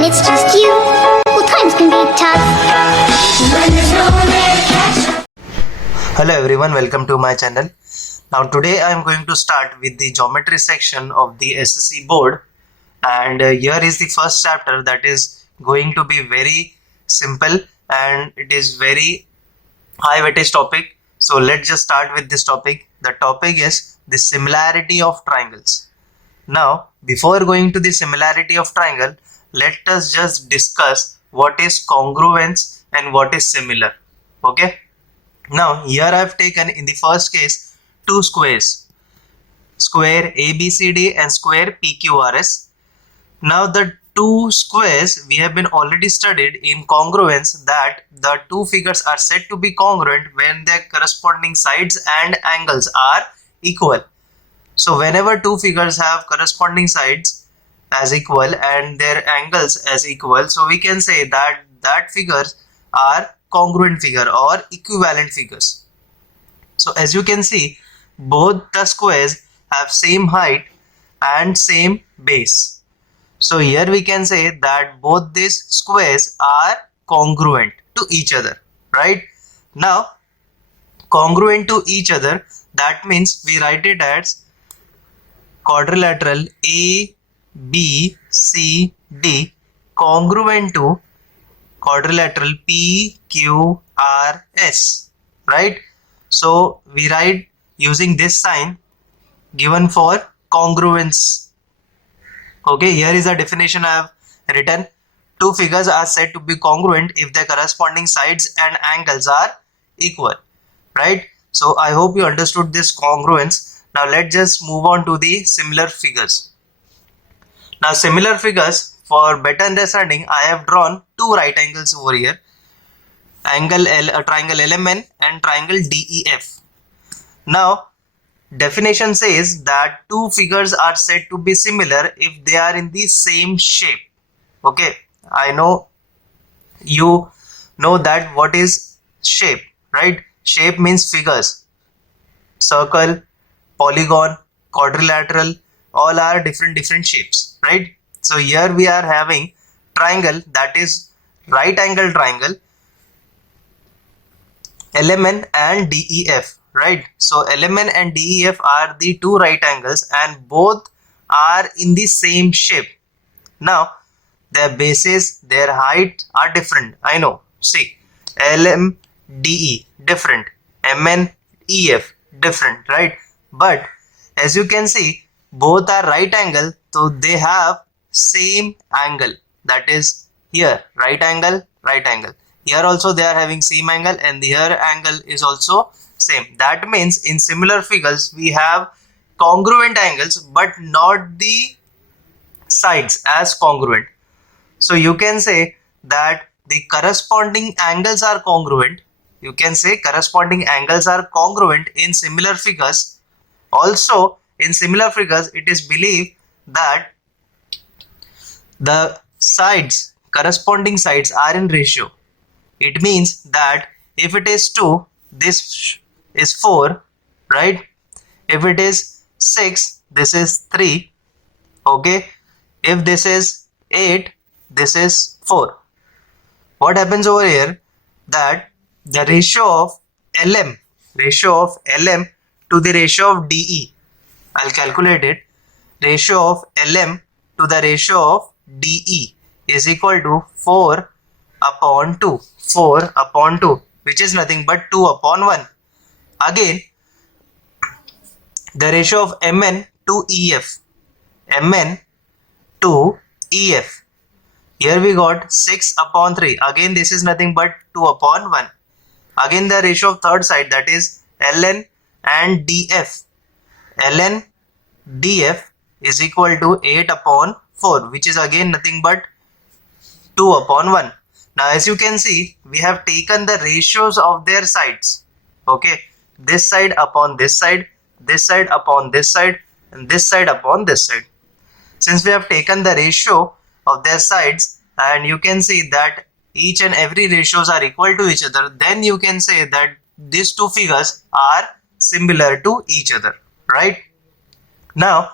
when it's just you. Well, times can be tough. When there's no one there to catch. Hello everyone, welcome to my channel. Now today I am going to start with the geometry section of the SSC board, and here is the first chapter that is going to be very simple and it is very high weightage topic. So let's just start with this topic. The topic is the similarity of triangles. Now before going to the similarity of triangle, let us just discuss what is congruence and what is similar. Okay. Now here I have taken in the first case two squares, square ABCD and square PQRS. Now the two squares we have been already studied in congruence that the two figures are said to be congruent when their corresponding sides and angles are equal. So whenever two figures have corresponding sides as equal and their angles as equal, so we can say that figures are congruent figure or equivalent figures. So as you can see, both the squares have same height and same base. So here we can say that both these squares are congruent to each other, right? Now congruent to each other, that means we write it as quadrilateral A B C D congruent to quadrilateral PQRS, right? So we write using this sign given for congruence. Okay, here is a definition I have written. Two figures are said to be congruent if their corresponding sides and angles are equal, right? So I hope you understood this congruence. Now let's just move on to the similar figures. Now similar figures, for better understanding, I have drawn two right angles over here, triangle LMN and triangle DEF. Now definition says that two figures are said to be similar if they are in the same shape. Okay, I know you know that what is shape, right? Shape means figures, circle, polygon, quadrilateral, all are different shapes, right? So here we are having triangle, that is right angle triangle, LMN and DEF, right? So LMN and DEF are the two right angles and both are in the same shape. Now their bases, their height are different. I know. See, LM DE different, MN EF different, right? But as you can see, both are right angle, so they have same angle. That is here right angle, right angle. Here also they are having same angle and here angle is also same. That means in similar figures we have congruent angles but not the sides as congruent. So you can say that the corresponding angles are congruent. You can say corresponding angles are congruent in similar figures. Also in similar figures it is believed that the sides, corresponding sides are in ratio. It means that if it is 2, this is 4, right? If it is 6, this is 3, okay? If this is 8, this is 4. What happens over here? That the ratio of LM to the ratio of DE, I'll calculate it. Ratio of LM to the ratio of DE is equal to 4 upon 2. 4 upon 2, which is nothing but 2 upon 1. Again, the ratio of MN to EF. MN to EF. Here we got 6 upon 3. Again, this is nothing but 2 upon 1. Again, the ratio of third side, that is LN and DF. LN DF is equal to 8 upon 4, which is again nothing but 2 upon 1. Now as you can see, we have taken the ratios of their sides. Okay, this side upon this side upon this side, and this side upon this side. Since we have taken the ratio of their sides and you can see that each and every ratios are equal to each other, then you can say that these two figures are similar to each other, right? Now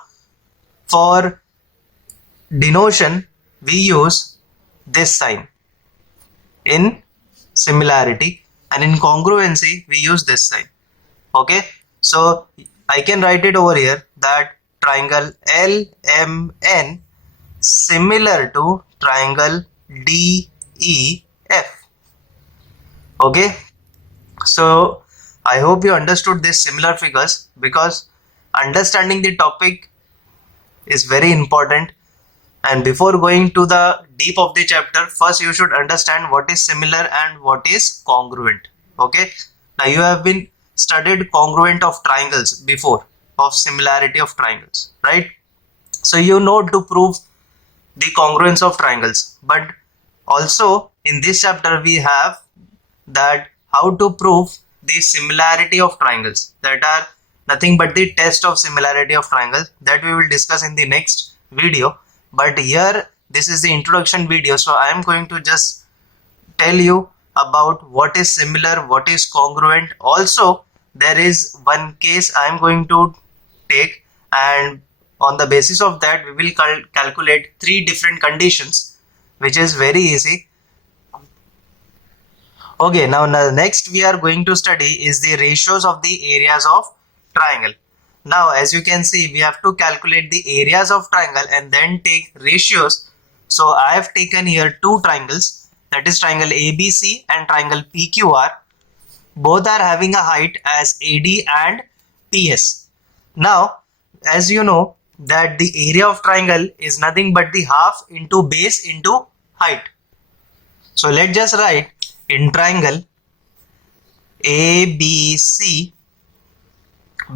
for denotation we use this sign. In similarity and in congruency, we use this sign. Okay, so I can write it over here that triangle LMN similar to triangle DEF. Okay, so I hope you understood these similar figures, because understanding the topic is very important. And before going to the deep of the chapter, first you should understand what is similar and what is congruent. Okay, now you have been studied congruent of triangles before, of similarity of triangles, right? So you know to prove the congruence of triangles, but also in this chapter we have that how to prove the similarity of triangles, that are nothing but the test of similarity of triangles, that we will discuss in the next video. But here this is the introduction video, so I am going to just tell you about what is similar, what is congruent. Also there is one case I am going to take, and on the basis of that we will calculate 3 different conditions, which is very easy. Okay, now next we are going to study is the ratios of the areas of triangle. Now as you can see, we have to calculate the areas of triangle and then take ratios. So I have taken here 2 triangles, that is triangle ABC and triangle PQR. Both are having a height as AD and PS. Now as you know that the area of triangle is nothing but the half into base into height. So let's just write in triangle ABC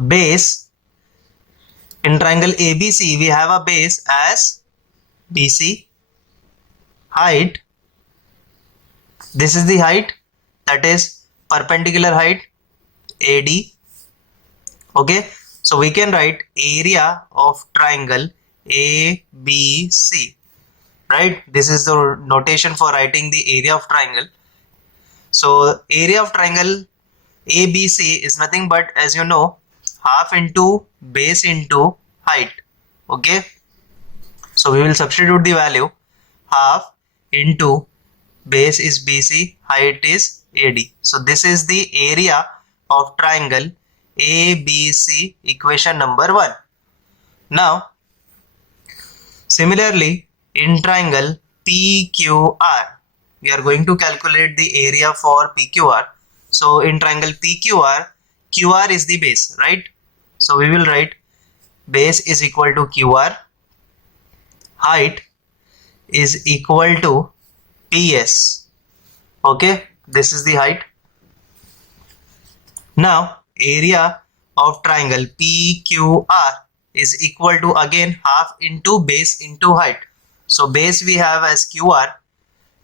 base, in triangle ABC we have a base as BC, height, this is the height, that is perpendicular height AD. Okay, so we can write area of triangle ABC, right? This is the notation for writing the area of triangle. So area of triangle ABC is nothing but, as you know, half into base into height. Okay, so we will substitute the value, half into base is BC, height is AD. So this is the area of triangle ABC, equation number 1. Now similarly in triangle PQR, we are going to calculate the area for PQR. So in triangle PQR, QR is the base, right? So we will write base is equal to QR, height is equal to PS. Okay, this is the height. Now area of triangle PQR is equal to again half into base into height. So base we have as QR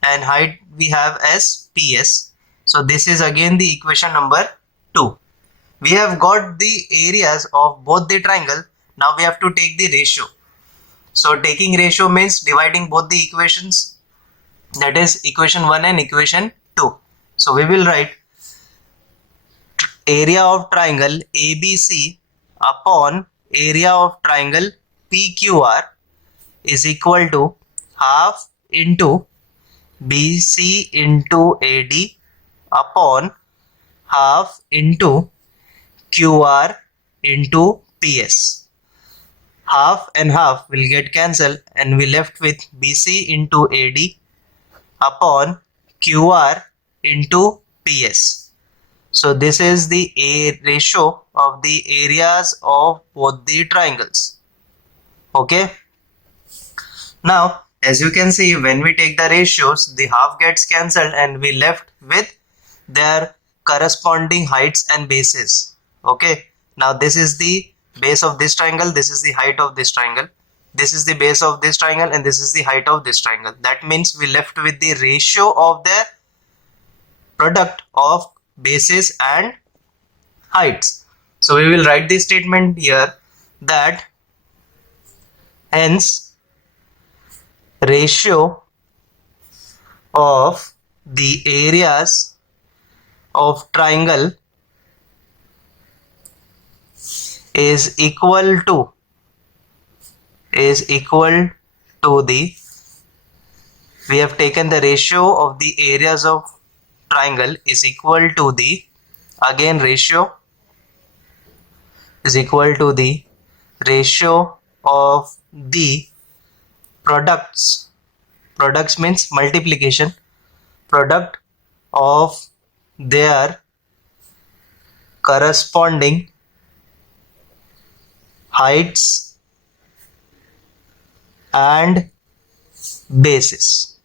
and height we have as PS. So this is again the equation number 2. We have got the areas of both the triangle. Now we have to take the ratio. So taking ratio means dividing both the equations, that is equation 1 and equation 2. So we will write area of triangle ABC upon area of triangle PQR is equal to half into BC into AD upon half into QR into PS. Half and half will get cancelled and we left with BC into AD upon QR into PS. So this is the ratio of the areas of both the triangles. Okay. Now as you can see, when we take the ratios, the half gets cancelled and we left with their corresponding heights and bases. Okay, now this is the base of this triangle, this is the height of this triangle, this is the base of this triangle, and this is the height of this triangle. That means we left with the ratio of the product of bases and heights. So we will write the statement here that hence ratio of the areas of triangle is equal to the we have taken the ratio of the areas of triangle is equal to the, again ratio is equal to the ratio of the products means multiplication, product of their corresponding heights and bases.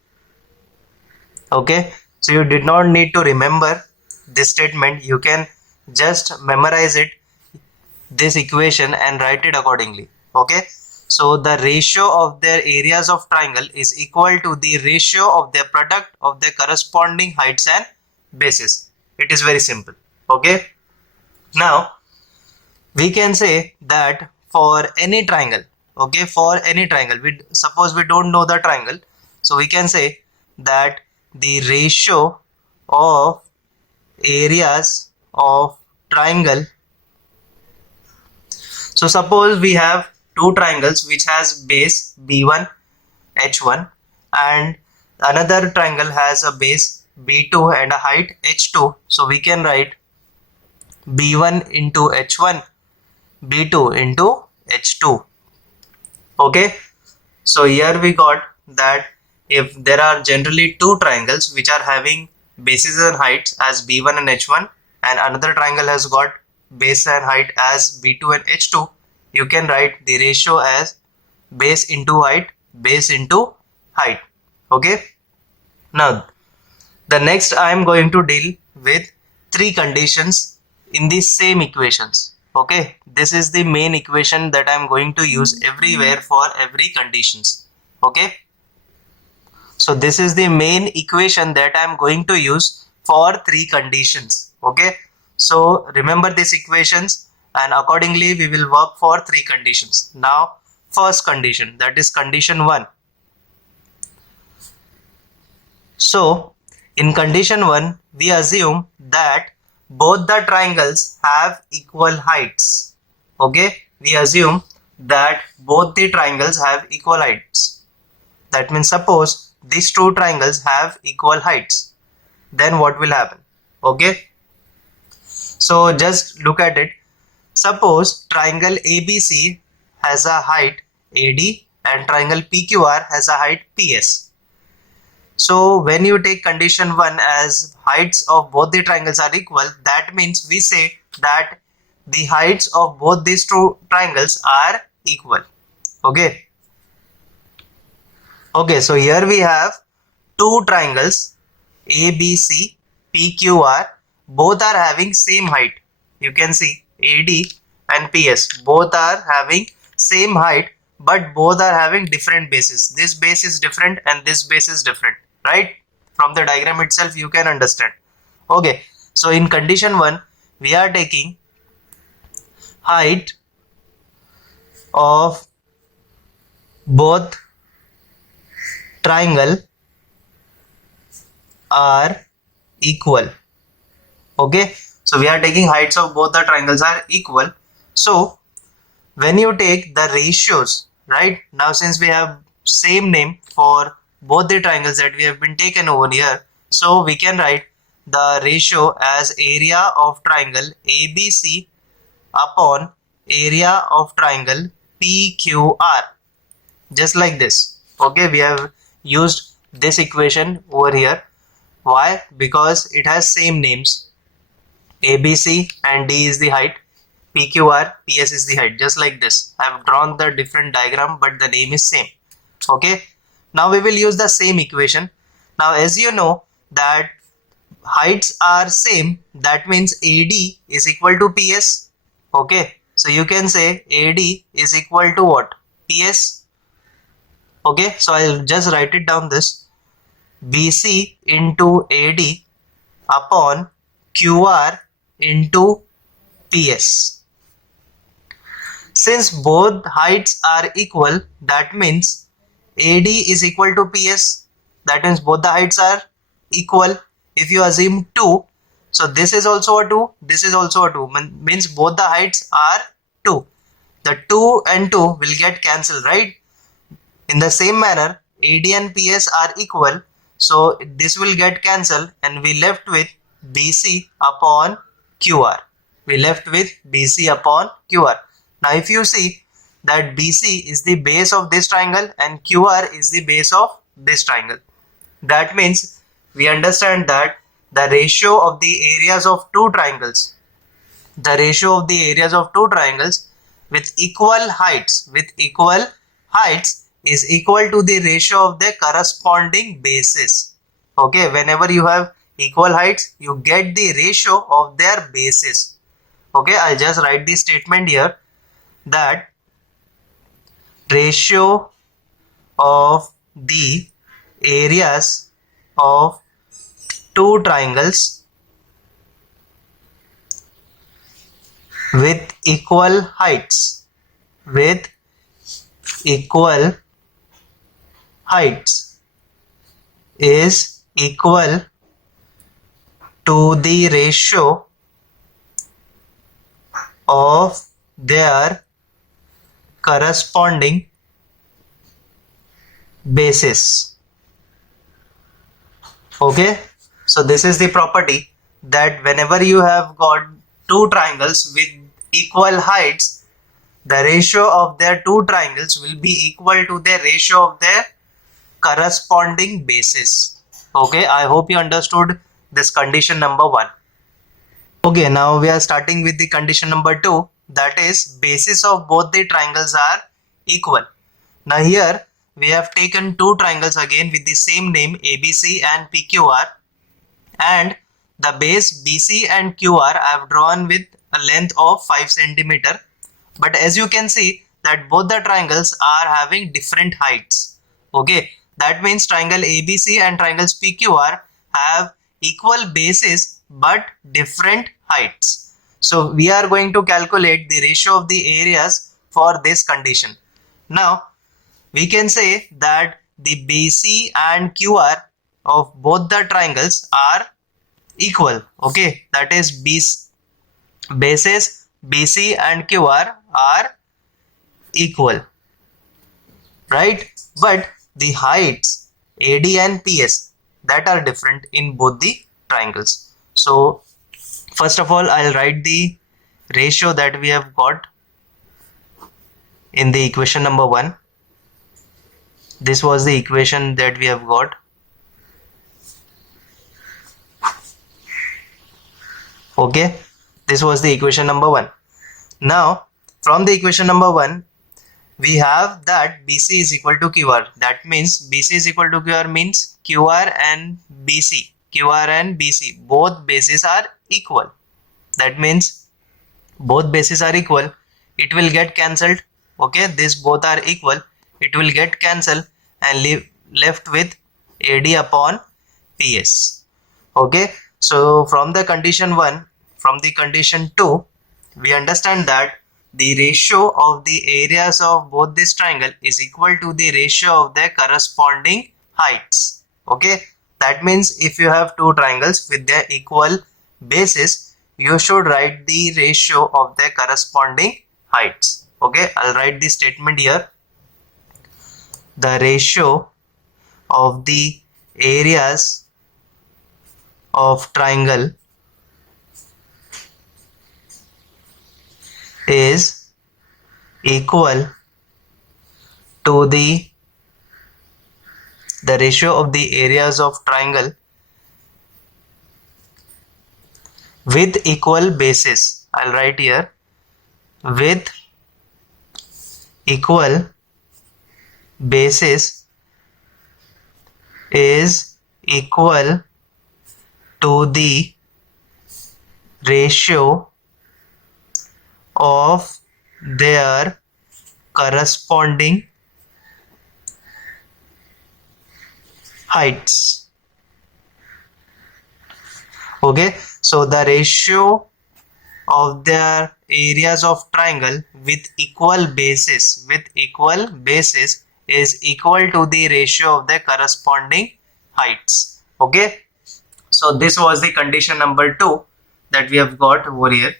Okay, so you did not need to remember this statement, you can just memorize it, this equation, and write it accordingly. Okay, so the ratio of their areas of triangle is equal to the ratio of their product of their corresponding heights and bases. It is very simple. Okay, now we can say that for any triangle, okay, for any triangle, suppose we don't know the triangle, so we can say that the ratio of areas of triangle. So suppose we have two triangles which has base B1 H1 and another triangle has a base B2 and a height H2. So we can write B1 into H1, B2 into H2. Okay, so here we got that if there are generally two triangles which are having bases and heights as B1 and H1 and another triangle has got base and height as B2 and H2, you can write the ratio as base into height, base into height. Okay, now the next I am going to deal with three conditions in the same equations. Okay, this is the main equation that I am going to use everywhere for every conditions. Okay, so this is the main equation that I am going to use for three conditions. Okay, so remember these equations and accordingly we will work for three conditions. Now first condition, that is condition 1. So in condition 1 we assume that both the triangles have equal heights. Okay, we assume that both the triangles have equal heights. That means suppose these two triangles have equal heights, then what will happen? Okay, so just look at it. Suppose triangle ABC has a height AD and triangle PQR has a height PS. So when you take condition 1 as heights of both the triangles are equal, that means we say that the heights of both these two triangles are equal. Okay. Okay, so here we have two triangles ABC, PQR, both are having same height. You can see AD and PS, both are having same height, but both are having different bases. This base is different and this base is different, right? From the diagram itself you can understand. Okay, so in condition 1 we are taking height of both triangle are equal. Okay, so we are taking heights of both the triangles are equal. So when you take the ratios, right, now since we have same name for both the triangles that we have been taken over here, so we can write the ratio as area of triangle ABC upon area of triangle PQR, just like this. Okay, we have used this equation over here. Why? Because it has same names. ABC and D is the height, PQR, PS is the height, just like this. I have drawn the different diagram but the name is same. Okay, now we will use the same equation. Now as you know that heights are same, that means AD is equal to PS. Okay, so you can say AD is equal to what? PS. Okay, so I'll just write it down this, BC into AD upon QR into PS. Since both heights are equal, that means AD is equal to PS. That means both the heights are equal. If you assume 2, so this is also a 2, this is also a 2, means both the heights are 2. The 2 and 2 will get cancelled, right? In the same manner, AD and PS are equal, so this will get cancelled and we left with BC upon QR. We left with BC upon QR. Now if you see that BC is the base of this triangle and QR is the base of this triangle, that means we understand that the ratio of the areas of two triangles, with equal heights is equal to the ratio of their corresponding bases. Okay, whenever you have equal heights, you get the ratio of their bases. Okay, I'll just write the statement here, that ratio of the areas of two triangles with equal heights is equal to the ratio of their corresponding bases. Okay, so this is the property, that whenever you have got two triangles with equal heights, the ratio of their two triangles will be equal to the ratio of their corresponding bases. Okay, I hope you understood this condition number 1. Okay, now we are starting with the condition number 2, that is bases of both the triangles are equal. Now here we have taken two triangles again with the same name ABC and PQR, and the base BC and QR I have drawn with a length of 5 cm. But as you can see that both the triangles are having different heights. Okay, that means triangle ABC and triangles PQR have equal bases but different heights. So we are going to calculate the ratio of the areas for this condition. Now we can say that the BC and QR of both the triangles are equal. Okay, that is bases BC and QR are equal, right? But the heights AD and PS, that are different in both the triangles. So first of all, I'll write the ratio that we have got in the equation number 1. This was the equation that we have got. Okay, this was the equation number 1. Now from the equation number 1, we have that BC is equal to QR. That means BC is equal to QR means QR and BC, both bases are equal. That means both bases are equal, it will get cancelled. Okay, this both are equal, it will get cancelled and left with AD upon PS. Okay, so from the condition 1, from the condition 2, we understand that the ratio of the areas of both this triangle is equal to the ratio of their corresponding heights. Okay, that means if you have two triangles with their equal bases, you should write the ratio of their corresponding heights. Okay, I'll write the statement here. The ratio of the areas of triangle is equal to the ratio of the areas of triangle with equal bases. I'll write here, with equal bases is equal to the ratio of their corresponding heights. Okay, so the ratio of their areas of triangle with equal bases is equal to the ratio of their corresponding heights. Okay, so this was the condition number 2 that we have got over here.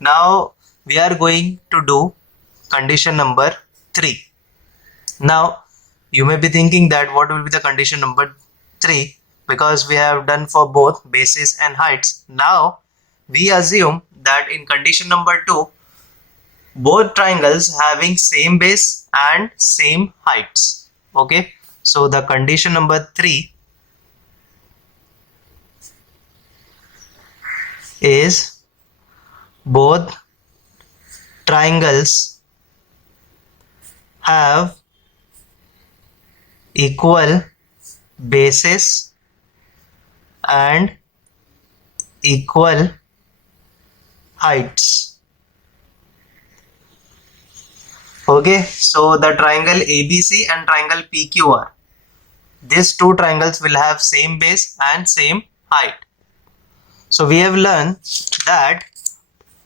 Now we are going to do condition number 3. Now You may be thinking that what will be the condition number 3, because we have done for both bases and heights. Now we assume that in condition number 2, both triangles having same base and same heights. Okay, so the condition number 3 is both triangles have equal bases and equal heights. Okay, so the triangle ABC and triangle PQR, these two triangles will have same base and same height. So we have learned that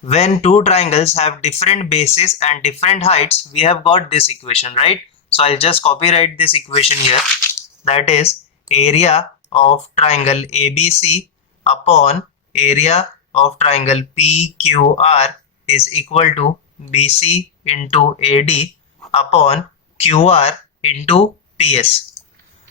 when two triangles have different bases and different heights, we have got this equation, right? So I'll just copyright this equation here. That is area of triangle ABC upon area of triangle PQR is equal to BC into AD upon QR into PS.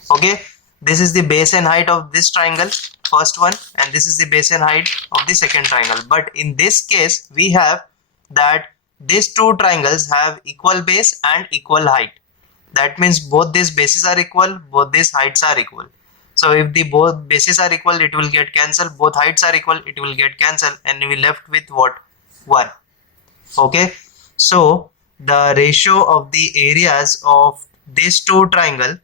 Okay, this is the base and height of this triangle, first one, and this is the base and height of the second triangle. But in this case we have that these two triangles have equal base and equal height. That means both these bases are equal, both these heights are equal. So if the both bases are equal, it will get cancelled, both heights are equal, it will get cancelled, and we left with what? 1. Okay, so the ratio of the areas of these two triangles,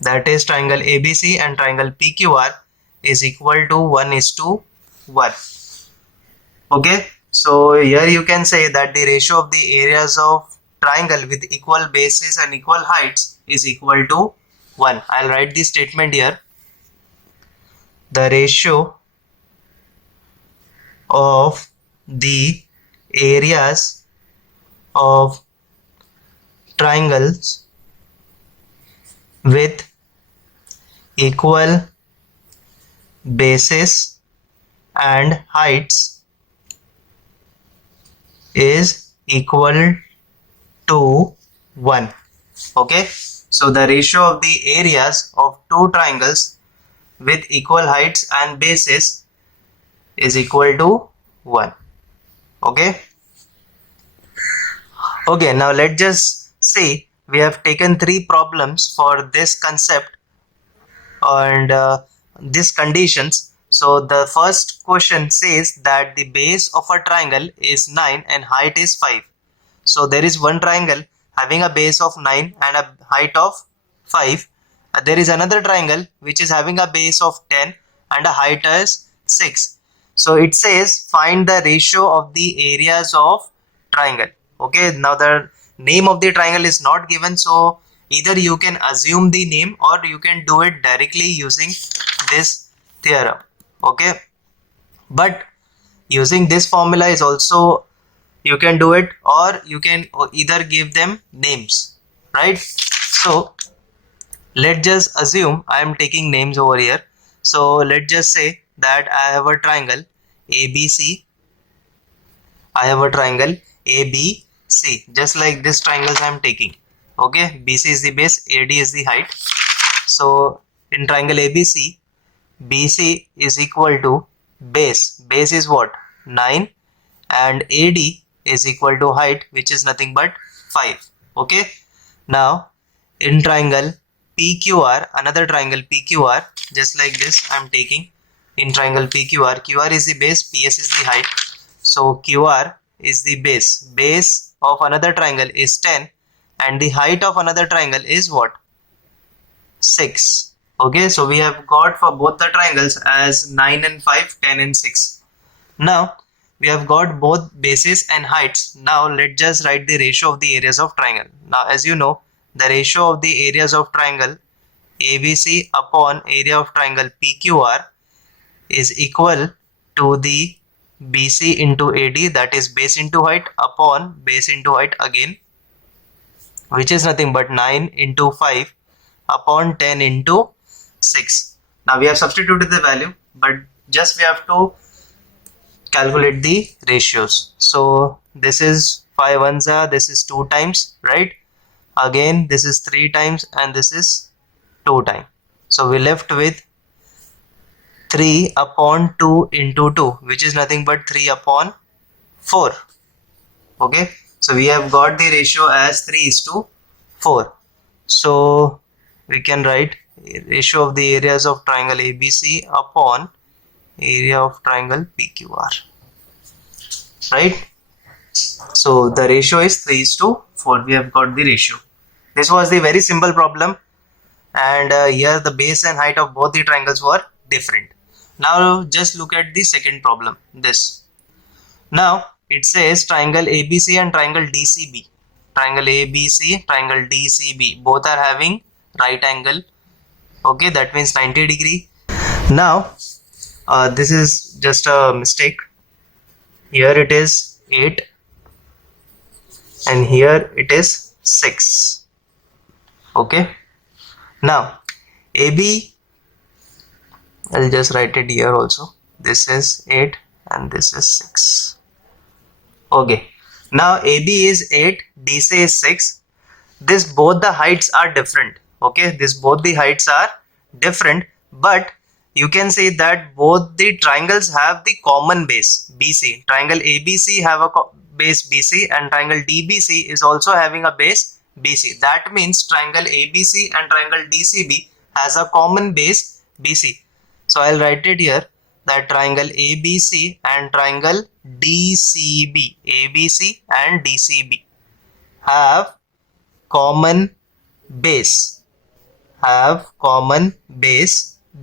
that is triangle ABC and triangle PQR, is equal to 1:1. Okay, so here you can say that the ratio of the areas of triangle with equal bases and equal heights is equal to 1. I'll write the statement here. The ratio of the areas of triangles with equal bases and heights is equal to 1. Okay, so the ratio of the areas of two triangles with equal heights and bases is equal to 1. Okay, now let's just see, we have taken 3 problems for this concept and these conditions. So the first question says that the base of a triangle is 9 and height is 5. So there is one triangle having a base of 9 and a height of 5. There is another triangle which is having a base of 10 and a height is 6. So it says find the ratio of the areas of triangle. Okay, now the name of the triangle is not given, so either you can assume the name or you can do it directly using this theorem. Okay, but using this formula is also you can do it, or you can either give them names, right? So let's just assume I am taking names over here. So let's just say that I have a triangle ABC. I have a triangle ABC, just like this triangles I am taking. Okay, BC is the base, AD is the height. So in triangle ABC, BC is equal to base is what? 9, and AD is equal to height, which is nothing but 5. Okay, now in triangle PQR, another triangle PQR, just like this I am taking. In triangle PQR, QR is the base, PS is the height. So QR is the base of another triangle is 10 and the height of another triangle is what? 6. Okay, so we have got for both the triangles as 9 and 5, 10 and 6. Now we have got both bases and heights. Now let's just write the ratio of the areas of triangle. Now as you know, the ratio of the areas of triangle ABC upon area of triangle PQR is equal to the BC into AD, that is base into height upon base into height again, which is nothing but 9 into 5 upon 10 into 6. Now we have substituted the value, but just we have to calculate the ratios. So this is 5 ones are, this is 2 times, right? Again this is 3 times and this is 2 times. So we left with 3 upon 2 into 2, which is nothing but 3 upon 4. Okay, so we have got the ratio as 3:4. So we can write ratio of the areas of triangle ABC upon area of triangle PQR, right? So the ratio is 3:4. We have got the ratio. This was the very simple problem, and here the base and height of both the triangles were different. Now just look at the second problem. This now it says triangle ABC and triangle DCB. Triangle ABC, triangle DCB, both are having right angle. Okay, that means 90 degree. Now this is just a mistake. Here it is 8 and here it is 6. Okay, now AB, I'll just write it here also. This is 8 and this is 6. Okay, now AB is 8, DC is 6. This both the heights are different. Okay, this both the heights are different, but you can say that both the triangles have the common base BC. Triangle ABC have a base BC and triangle DBC is also having a base BC. That means triangle ABC and triangle DCB has a common base BC. So I'll write it here that triangle ABC and triangle DCB, ABC and DCB have common base,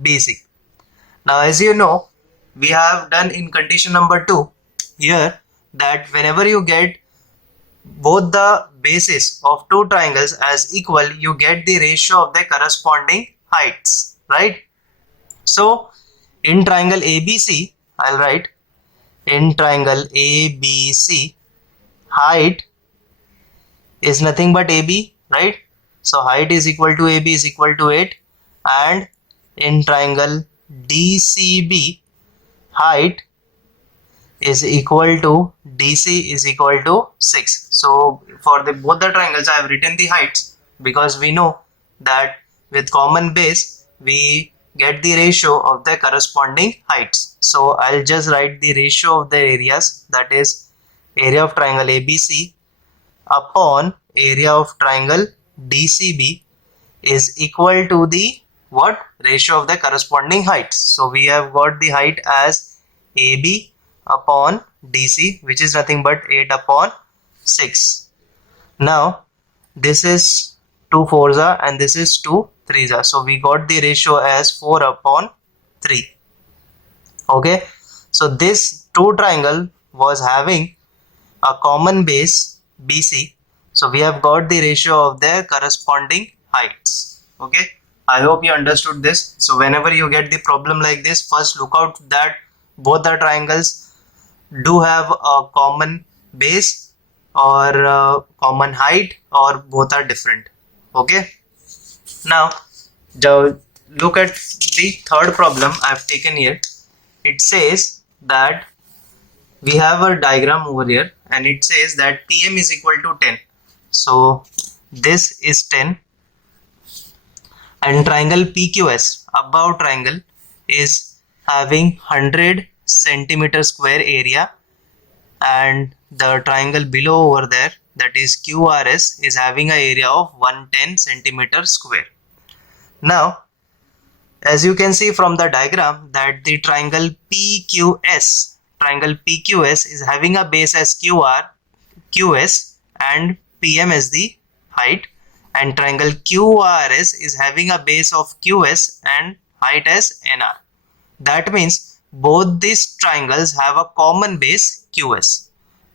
BC. Now as you know, we have done in condition number 2 here that whenever you get both the bases of two triangles as equal, you get the ratio of the corresponding heights, right? So in triangle ABC, I'll write in triangle ABC, height is nothing but AB, right? So height is equal to AB is equal to 8, and in triangle DCB, height is equal to DC is equal to 6. So for the both the triangles I have written the heights, because we know that with common base we get the ratio of the corresponding heights. So I'll just write the ratio of the areas, that is area of triangle ABC upon area of triangle DCB is equal to the what? Ratio of the corresponding heights. So we have got the height as AB upon DC, which is nothing but 8 upon 6. Now this is 2 4s are and this is 2 3s are. So we got the ratio as 4 upon 3. Okay, so this two triangle was having a common base BC. So we have got the ratio of their corresponding heights. Okay, I hope you understood this. So whenever you get the problem like this, first look out that both the triangles do have a common base or common height, or both are different. Okay, now look at the third problem I have taken here. It says that we have a diagram over here and it says that PM is equal to 10. So this is 10 and triangle PQS, above triangle, is having 100 centimeter square area, and the triangle below over there, that is QRS, is having an area of 110 centimeter square. Now as you can see from the diagram that the triangle PQS is having a base as QS and PM as the height, and triangle QRS is having a base of QS and height as NR. That means both these triangles have a common base QS.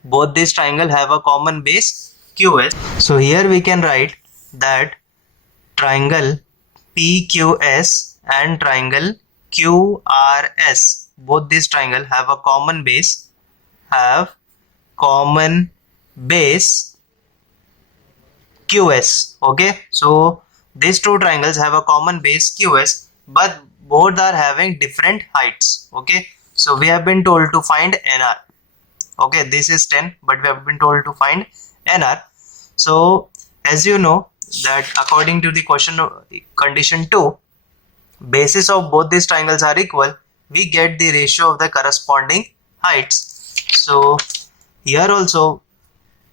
Both these triangles have a common base QS. So here we can write that triangle PQS and triangle QRS, both these triangles have a common base, QS. Okay, so these two triangles have a common base QS, but both are having different heights. Okay, so we have been told to find NR. Okay, this is 10, but we have been told to find NR. So as you know that according to the condition 2, bases of both these triangles are equal, we get the ratio of the corresponding heights. So here also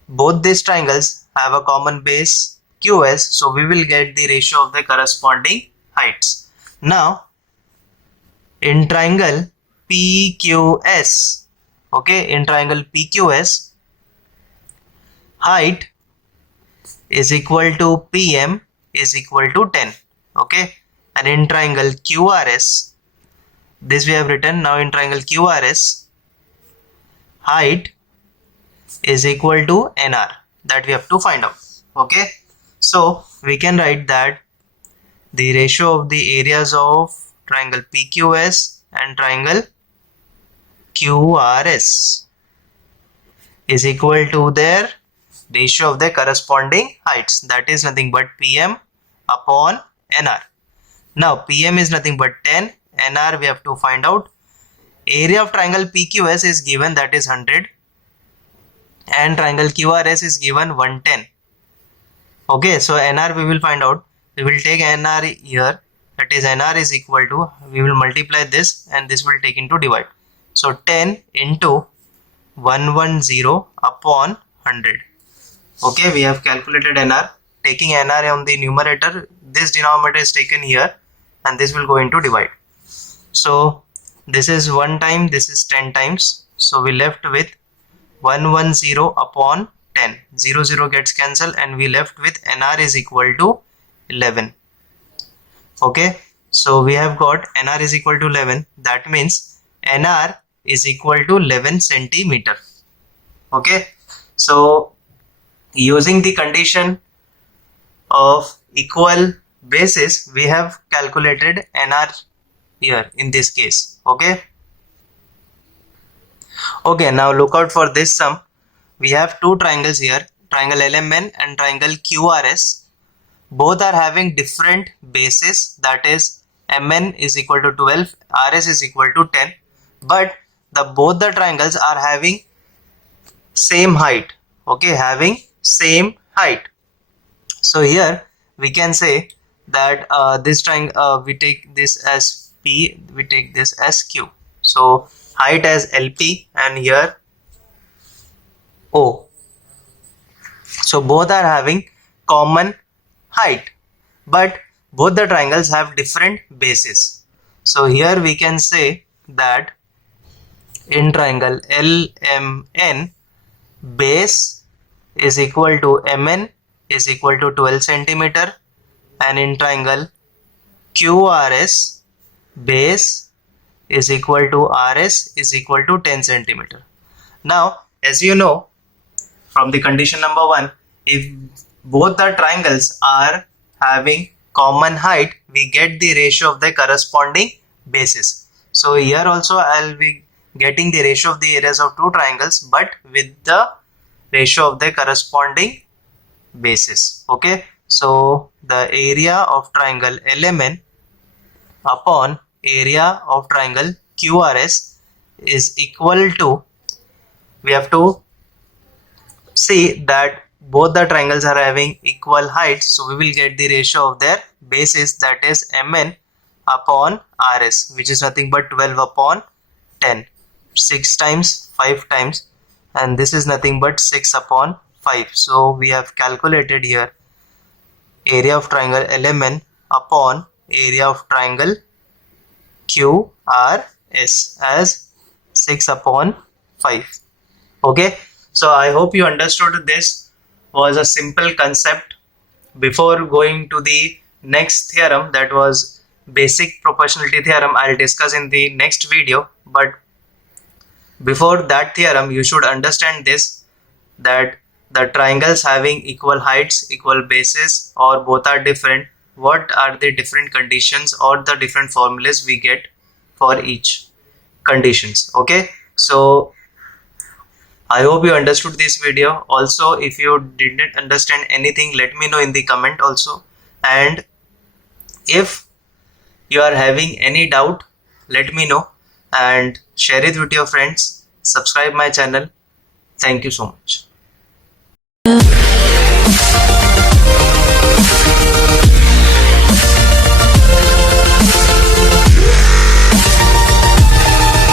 both these triangles have a common base QS, so we will get the ratio of the corresponding heights. Now in triangle PQS, okay, in triangle PQS, height is equal to PM is equal to 10, okay, and in triangle QRS, this we have written. Now in triangle QRS, height is equal to NR, that we have to find out, okay. So we can write that the ratio of the areas of triangle PQS and triangle QRS is equal to their ratio of their corresponding heights, that is nothing but PM upon NR. Now PM is nothing but 10, NR we have to find out. Area of triangle PQS is given, that is 100, and triangle QRS is given 110. Okay, so NR we will find out. We will take NR here, that is NR is equal to, we will multiply this and this will take into divide. So 10 into 110 upon 100. Okay, we have calculated NR. Taking NR on the numerator, this denominator is taken here and this will go into divide. So this is 1 time, this is 10 times. So we left with 110 upon 10. 0 0 gets cancelled and we left with NR is equal to 11. Okay, so we have got NR is equal to 11. That means NR is equal to 11 centimeter. Okay, so using the condition of equal bases, we have calculated NR here in this case. Okay, now look out for this sum. We have two triangles here, triangle LMN and triangle QRS. Both are having different bases, that is MN is equal to 12, RS is equal to 10, but both the triangles are having same height. Okay, having same height. So here we can say that this triangle, we take this as P, we take this as Q. So height as LP and here O. So both are having common height, but both the triangles have different bases. So here we can say that in triangle LMN, base is equal to MN is equal to 12 centimeter, and in triangle QRS, base is equal to RS is equal to 10 centimeter. Now as you know from the condition number 1, if both the triangles are having common height, we get the ratio of the corresponding bases. So here also I'll be getting the ratio of the areas of two triangles, but with the ratio of the corresponding bases. Okay, so the area of triangle LMN upon area of triangle QRS is equal to, we have to see that both the triangles are having equal heights, so we will get the ratio of their bases, that is MN upon RS, which is nothing but 12 upon 10, 6 times, 5 times, and this is nothing but 6 upon 5. So we have calculated here area of triangle LMN upon area of triangle QRS as 6 upon 5. Okay, so I hope you understood. This was a simple concept. Before going to the next theorem, that was basic proportionality theorem, I'll discuss in the next video. But before that theorem, you should understand this, that the triangles having equal heights, equal bases, or both are different, what are the different conditions or the different formulas we get for each conditions. Okay, so I hope you understood this video. Also, if you didn't understand anything, let me know in the comment also. And if you are having any doubt, let me know and share it with your friends. Subscribe my channel. Thank you so much.